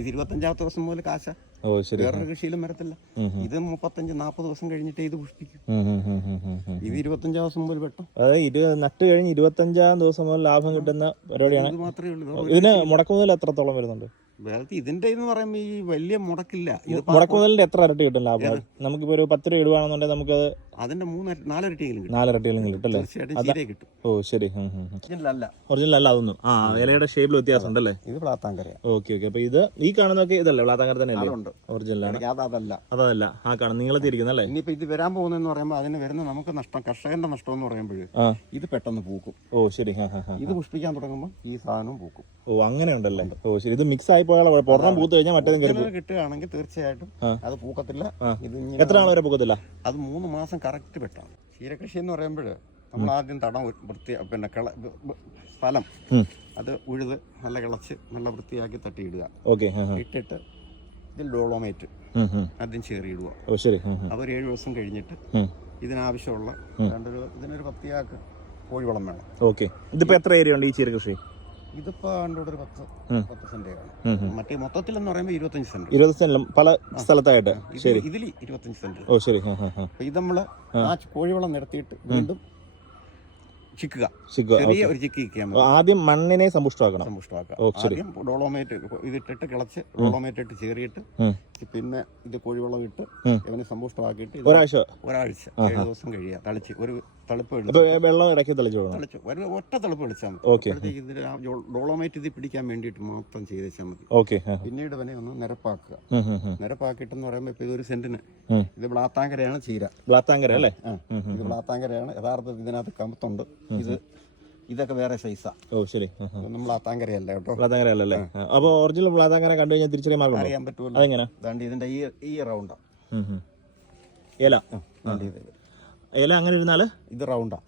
ഇത് ഇരുപത്തഞ്ചാമത്തെ ദിവസം മുതൽ കാശ. വേറൊരു കൃഷിയിലും വരത്തില്ല. ഇത് മുപ്പത്തഞ്ച് നാപ്പത് ദിവസം കഴിഞ്ഞിട്ടേ ഇത് പുഷ്പിക്കും. ഇത് ഇരുപത്തഞ്ചാം ദിവസം മുതൽ വെട്ടും. അതായത് നട്ട് കഴിഞ്ഞ് ഇരുപത്തഞ്ചാം ദിവസം മുതൽ ലാഭം കിട്ടുന്ന പരിപാടിയാണ്. മാത്രമേ ഉള്ളൂ. ഇതിന് മുടക്ക് മുതൽ എത്രത്തോളം വരുന്നുണ്ട്? വേറെ ഇതിന്റെ എന്ന് പറയുമ്പോൾ ഈ വലിയ മുടക്കില്ല. മുടക്ക് മുതലിന്റെ എത്ര ഇരട്ടി കിട്ടും ലാഭം? നമുക്കിപ്പോ ഒരു പത്ത് രൂപ ഇടുവാണെന്നുണ്ടെങ്കിൽ നമുക്കത് അതിന്റെ മൂന്ന് നാലരട്ടിയെങ്കിലും കിട്ടും. നാലിരട്ടിയെങ്കിലും കിട്ടും അല്ലേ? തീർച്ചയായിട്ടും കിട്ടും. ഓ ശരി. ഇതിലല്ല ഒറിജിനൽ അല്ല. അതൊന്നും. ആ ഇലയുടെ ഷേപ്പിൽ വ്യത്യാസം ഉണ്ടല്ലേ ഇത് പ്ലാത്താങ്കര ഓക്കെ ഓക്കെ. അപ്പൊ ഇത് ഈ കാണുന്നൊക്കെ ഇതല്ലേ? പ്ലാത്താങ്കര തന്നെ അല്ലേ എനിക്ക് അതല്ല. അതല്ല. ആ കാണുന്ന നീളത്തിരിക്കുന്ന അല്ലേ? ഇനിയിപ്പോ ഇത് വരാൻ പോകുന്നെന്ന് പറയുമ്പോൾ അതിന് വരുന്ന നമുക്ക് നഷ്ടം കർഷകന്റെ നഷ്ടം എന്ന് പറയുമ്പോൾ ഇത് പെട്ടെന്ന് പൂക്കും. ഓ ശരി. ഇത് പുഷ്പിക്കാൻ തുടങ്ങുമ്പോൾ ഈ സാധനവും പൂക്കും. ഓ അങ്ങനെ ഉണ്ടല്ലേ ഓ ശരി. ഇത് മിക്സ് ആയി പോയാൽ പൊറണം പൂത്ത് കഴിഞ്ഞാൽ മറ്റേതും കയറി ചിലത് കിട്ടുകയാണെങ്കിൽ തീർച്ചയായിട്ടും അത് പൂക്കത്തില്ല. ഇത് എത്ര ആണ് നാൾ വരെ പൂക്കത്തില്ല? അത് മൂന്ന് മാസം കറക്റ്റ് വെട്ടാണ്. ക്ഷീരകൃഷി എന്ന് പറയുമ്പോൾ നമ്മൾ ആദ്യം തടം വൃത്തി പിന്നെ കിള സ്ഥലം അത് ഉഴുത് നല്ല കിളച്ച് നല്ല വൃത്തിയാക്കി തട്ടിയിടുക. ഓക്കെ ഇട്ടിട്ട് ഇതിൽ ഡോളോമേറ്റ് ആദ്യം ചേറിയിടുക. ഒരു ഏഴ് ദിവസം കഴിഞ്ഞിട്ട് ഇതിനാവശ്യമുള്ള രണ്ടൊരു ഇതിനൊരു പത്തിയാക്ക് കോഴിവളം വേണം. ഓക്കെ. ഇതിപ്പോൾ എത്ര ഏരിയ ഉണ്ട് ഈ ചീര കൃഷി ഒരു പത്ത്. പത്ത്. മറ്റേ മൊത്തത്തിൽ എന്ന് പറയുമ്പോൾ ഇരുപത്തഞ്ച് സെന്റ് ഇരുപത് സെന്റിലും പല സ്ഥലത്തായിട്ട്. ശരി. ഇതിൽ ഇരുപത്തഞ്ച് സെന്റ് ഓ ശരി. ഇത് നമ്മൾ ആ. കോഴിവളം നിരത്തിയിട്ട് വീണ്ടും ചിക്കുക. ശിഖ ചെറിയ ഒരു ചിക്കി ആദ്യം മണ്ണിനെ സമ്പുഷ്ടമാക്കണം. സമ്പുഷ്ടമാക്കുക. ആദ്യം ഡോളോമേറ്റ് ഇതിട്ടിട്ട് കിളച്ച് ഡോളോമേറ്റ് ഇട്ട് ചേറിയിട്ട്. പിന്നെ ഇത് കോഴിവെള്ളം ഇട്ട് ഇവനെ സമ്പുഷ്ടമാക്കിയിട്ട് ഒരാഴ്ച. ഒരാഴ്ച ഏഴ് ദിവസം കഴിയുക. തളിച്ച് ഒരു തളിപ്പ് വെള്ളം ഇടയ്ക്ക് തളിച്ചു തളിച്ചു ഒരു ഒറ്റ തളിപ്പ് കളിച്ചാൽ മതി. ഇതിന് ഡോളോമൈറ്റ് ഇത് പിടിക്കാൻ വേണ്ടിയിട്ട് മാത്രം ചെയ്തേച്ചാൽ മതി. ഓക്കെ. പിന്നീട് ഇവനെ ഒന്ന് നിരപ്പാക്കുക. നിരപ്പാക്കിയിട്ടെന്ന് പറയുമ്പോൾ ഇപ്പോൾ ഇതൊരു സെന്റിന്. ഇത് ബ്ലാത്താങ്കരയാണ് ചീര. ബ്ലാത്താങ്കര അല്ലേ? ഇത് ബ്ലാത്താങ്കരയാണ്. യഥാർത്ഥത്തിൽ ഇതിനകത്ത് കമ്പത്തുണ്ട്. ഇത് ഇതൊക്കെ വേറെ സൈസാ ഓ ശരി. കേട്ടോ? അല്ലല്ലേ ആ, അപ്പൊ ഒറിജിനൽ ബ്ലാത്താങ്കര കണ്ടു കഴിഞ്ഞാൽ തിരിച്ചറിയാൻ മാർഗം അറിയാൻ പറ്റുമല്ലോ. അതെങ്ങനെ? ദാണ്ട് ഇതിന്റെ ഈ ഈ റൗണ്ടാ ഇല. അങ്ങനെ ഇരുന്നാൽ? ഇത് റൗണ്ടാ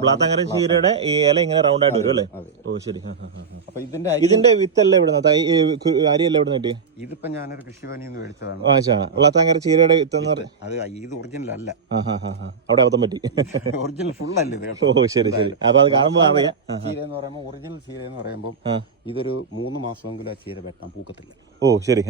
ബ്ലാത്താങ്കര ചീരയുടെ ഈ ഇല ഇങ്ങനെ റൗണ്ട് ആയിട്ട് വരും അല്ലേ? ഓ ശരി. അപ്പൊ ഇതിന്റെ വിത്ത് ഇതിന്റെ വിത്തല്ല ഇവിടുന്ന്? തൈ ഈ കു- അരിയല്ല ഇവിടുന്ന് കിട്ടി ഇതിപ്പോ ഞാനൊരു കൃഷിഭവനിൽ നിന്ന് മേടിച്ചതാണ് വാങ്ങിച്ചാണ് ബ്ലാത്താങ്കര ചീരയുടെ വിത്തെന്ന് അത് ഇത് ഒറിജിനൽ അല്ല. അവിടെ അബദ്ധം പറ്റി. ഒറിജിനൽ ഫുൾ അല്ല ഇത് കേട്ടോ. ഓ ശരി ശരി. അപ്പൊ അത് കാണുമ്പോൾ അറിയാം. ചീര എന്ന് പറയുമ്പോൾ ഒറിജിനൽ ചീര എന്ന് പറയുമ്പോൾ ഇതൊരു മൂന്ന് മാസമെങ്കിലും ആ ചീര വെട്ടാൻ പൂക്കത്തില്ല. ഓ ശരി.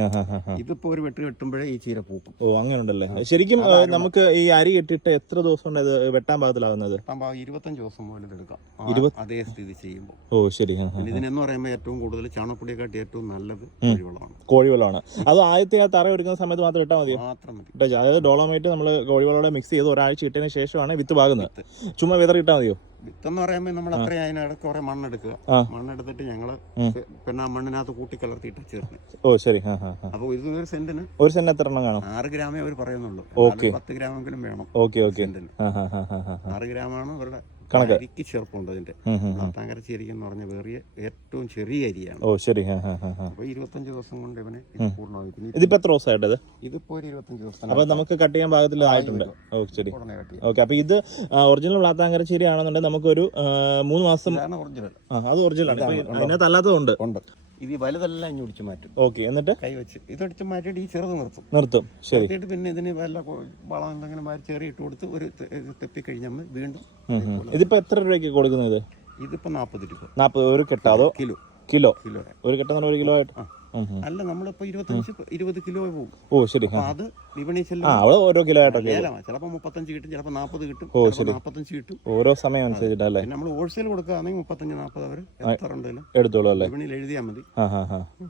ഇതിപ്പോ ഒരു വെട്ട് വെട്ടുമ്പോഴേ ഈ ചീര പൂക്കും. ഓ അങ്ങനെ ഉണ്ടല്ലേ ശരിക്കും നമുക്ക് ഈ അരി കെട്ടിട്ട് എത്ര ദിവസം ഉണ്ട് ഇത് വെട്ടാൻ പാകത്തിലാവുന്നത്? ഇരുപത്തഞ്ച് ദിവസം മുതൽ എടുക്കാം. അതേ സ്ഥിതി ചെയ്യുമ്പോൾ. ഓ ശരി. ഇതിനെന്ന് പറയുമ്പോൾ ഏറ്റവും കൂടുതൽ ചാണകപ്പൊടിയെക്കാട്ടി ഏറ്റവും നല്ലത് കോഴിവളമാണ് കോഴിവെള്ളമാണ് അത് ആദ്യത്തെ ആ തറ ഒരുക്കുന്ന സമയത്ത് മാത്രം ഇട്ടാൽ മതി. അതായത് ഡോളോമൈറ്റ് നമ്മൾ കോഴിവളോടെ മിക്സ് ചെയ്ത് ഒരാഴ്ച ഇട്ടതിന് ശേഷമാണ് വിത്ത് പാകുന്നത്. ചുമ്മാ വിതറി ഇട്ടാൽ മതിയോ? വിത്തെന്ന് പറയുമ്പോൾ നമ്മൾ അത്രയും അതിനകത്ത് കുറെ മണ്ണെടുക്കുക. മണ്ണെടുത്തിട്ട് ഞങ്ങൾ പിന്നെ ആ മണ്ണിനകത്ത് കൂട്ടി കലർത്തിയിട്ട് ചേർന്ന് ഓ ശരി. അപ്പോൾ ഇത് ഒരു സെന്റിന് ഒരു സെന്റ് എത്ര എണ്ണം കാണും? ആറ് ഗ്രാമേ അവർ പറയുന്നുള്ളൂ. ഓക്കേ. പത്ത് ഗ്രാമെങ്കിലും വേണം ഓക്കെ ഓക്കെ. ആറ് ഗ്രാമാണ് അവരുടെ കണക്ക്. ചെറുപ്പമുണ്ട് അതിന്റെ ചീരിക്ക് എന്ന് പറഞ്ഞ വേറിയ ഏറ്റവും ചെറിയ അരിയാണ്. ഓ ശരി അപ്പൊ ഇരുപത്തഞ്ച് ദിവസം കൊണ്ട് ഇവനെ പൂർണമായി ഇതിപ്പോ എത്ര ദിവസമായിട്ടത്? ഇതിപ്പോ ഒരു ഇരുപത്തഞ്ച് ദിവസം അപ്പൊ നമുക്ക് കട്ട് ചെയ്യാൻ പാകത്തിൽ ആയിട്ടുണ്ട്. ഓ ശരി. ഓക്കെ അപ്പൊ ഇത് ഒറിജിനൽ വ്ളാത്താങ്കര ചേരി ആണെന്നുണ്ടെങ്കിൽ നമുക്കൊരു മൂന്ന് മാസം ഒറിജിനൽ അത് ഒറിജിനൽ അതിനകത്ത് അല്ലാത്തതുണ്ട് ഉണ്ട്. ഇത് വലുതെല്ലാം ഇനി ഒടിച്ചു മാറ്റും. ഓക്കെ എന്നിട്ട്? കൈ വെച്ച്. ഇതൊടിച്ച് മാറ്റിയിട്ട് ഈ ചെറുത് നിർത്തും. നിർത്തും ശരി. നിർത്തിയിട്ട് പിന്നെ ഇതിന് വല്ല വളം എന്തെങ്കിലും മാറി ചെറിയ ഇട്ട് കൊടുത്ത് ഒരു ഇത് തെപ്പി കഴിഞ്ഞാൽ വീണ്ടും. ഇതിപ്പോ എത്ര രൂപയ്ക്ക് കൊടുക്കുന്നത് ഇതിപ്പോ നാൽപ്പത് രൂപ. നാൽപ്പത് ഒരു കെട്ടാതോ അതോ? കിലോ. കിലോ. കിലോ ഒരു കെട്ടെന്ന് ഒരു കിലോ ആയിട്ട്. അല്ല നമ്മളിപ്പോ ഇരുപത്തഞ്ച് ഇരുപത് കിലോ പോകും. ഓ ശരി. അത് വിപണി ആ അവിടെ ഓരോ കിലോ ആയിട്ടൊക്കെ ചിലപ്പോൾ മുപ്പത്തഞ്ച് കിട്ടും ചിലപ്പോൾ നാൽപ്പത് കിട്ടും ഓ, ശരി. നാൽപ്പത്തഞ്ച് കിട്ടും. ഓരോ സമയം അനുസരിച്ചിട്ടല്ലേ? നമ്മൾ ഹോൾസെയിൽ കൊടുക്കുകയാണെങ്കിൽ മുപ്പത്തഞ്ച് നാൽപ്പത് അവർ എത്ര ഉണ്ടെങ്കിലും എടുത്തോളൂ അല്ലേ? വിപണിയിൽ എഴുതിയാൽ മതി.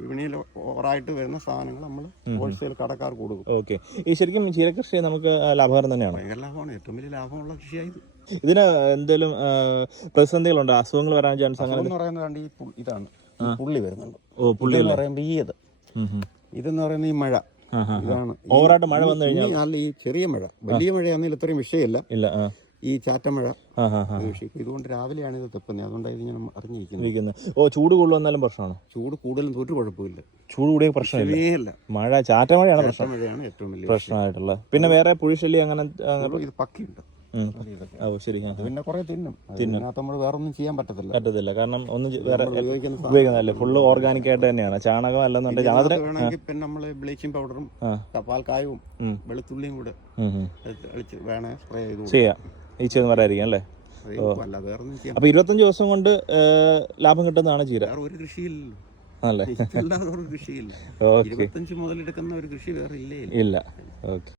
വിപണിയിൽ ഓവറായിട്ട് വരുന്ന സാധനങ്ങൾ നമ്മൾ ഹോൾസെയിൽ കടക്കാർക്ക് കൊടുക്കും. ഓക്കെ. ഈ ശരിക്കും ചീരകൃഷി നമുക്ക് ലാഭകരം തന്നെയാണ്? ഭയങ്കര ലാഭമാണ്. ഏറ്റവും വലിയ ലാഭമുള്ള കൃഷിയായത് ഇതിന് എന്തെങ്കിലും പ്രതിസന്ധികളുണ്ടോ? അസുഖങ്ങൾ വരാൻ ചാൻസ് അങ്ങനെ എന്ന് പറയുന്നത് ഈ ഇതാണ്. പുള്ളി വരുന്നുണ്ട്. ഓ പുള്ളി ഇതെന്ന് പറയുമ്പോൾ ഈ ഇത്. ഇതെന്ന് പറയുന്നത് ഈ മഴ. ഇതാണ് ഓവറായിട്ട് മഴ വന്നു കഴിഞ്ഞാൽ അല്ല ഈ ചെറിയ മഴ. വലിയ മഴയാണെങ്കിൽ ഇത്രയും വിഷയമില്ല. ഇല്ല ഈ ചാറ്റമഴ ഇതുകൊണ്ട് രാവിലെയാണ് ഇത് തെപ്പുന്നത്. അതുകൊണ്ടാണ് ഇത് ഞാൻ അറിഞ്ഞിരിക്കുന്നത്. ഓ ചൂട് കൂടുതൽ വന്നാലും പ്രശ്നമാണ്? ചൂട് കൂടുതലും തൊട്ട് കുഴപ്പമില്ല ചൂട് കൂടിയ പ്രശ്നമില്ല. മഴ ചാറ്റമഴയാണ് പ്രശ്നം. മഴയാണ് ഏറ്റവും വലിയ പ്രശ്നമായിട്ടുള്ളത്. പിന്നെ വേറെ പുഴുശല്യം അങ്ങനെ അങ്ങനെ- ഇത് പക്കിയുണ്ട്. ഓ ശരി അത് പിന്നെ കുറെ തിന്നും. തിന്നും. നമ്മൾ വേറെ ഒന്നും ചെയ്യാൻ പറ്റത്തില്ല. പറ്റത്തില്ല. കാരണം ഒന്നും വേറെ നമ്മൾ ഉപയോഗിക്കുന്ന സാധനം. ഫുള്ള് ഓർഗാനിക് ആയിട്ട് തന്നെയാണ്. ചാണകം അല്ലെന്നുണ്ടെങ്കിൽ ചാണകത്തിന് പിന്നെ നമ്മൾ ബ്ലീച്ചിങ് പൗഡറും ആ. കപ്പാൽക്കായവും ഉം. വെളുത്തുള്ളിയും കൂടെ വേണേ സ്പ്രേ ചെയ്ത്. ചെയ്യാം. ഈ ചെയ്ത് വരായിരിക്കും അല്ലേ? അപ്പൊ ഇരുപത്തഞ്ച് ദിവസം കൊണ്ട് ലാഭം കിട്ടുന്നതാണ് ചീര. ഒരു കൃഷിയില്ലല്ലോ. അല്ലേ കൃഷിയില്ല. ഇരുപത്തഞ്ച് മുതലെടുക്കുന്ന ഒരു കൃഷി വേറെ ഇല്ല. ഇല്ല. ഓക്കെ.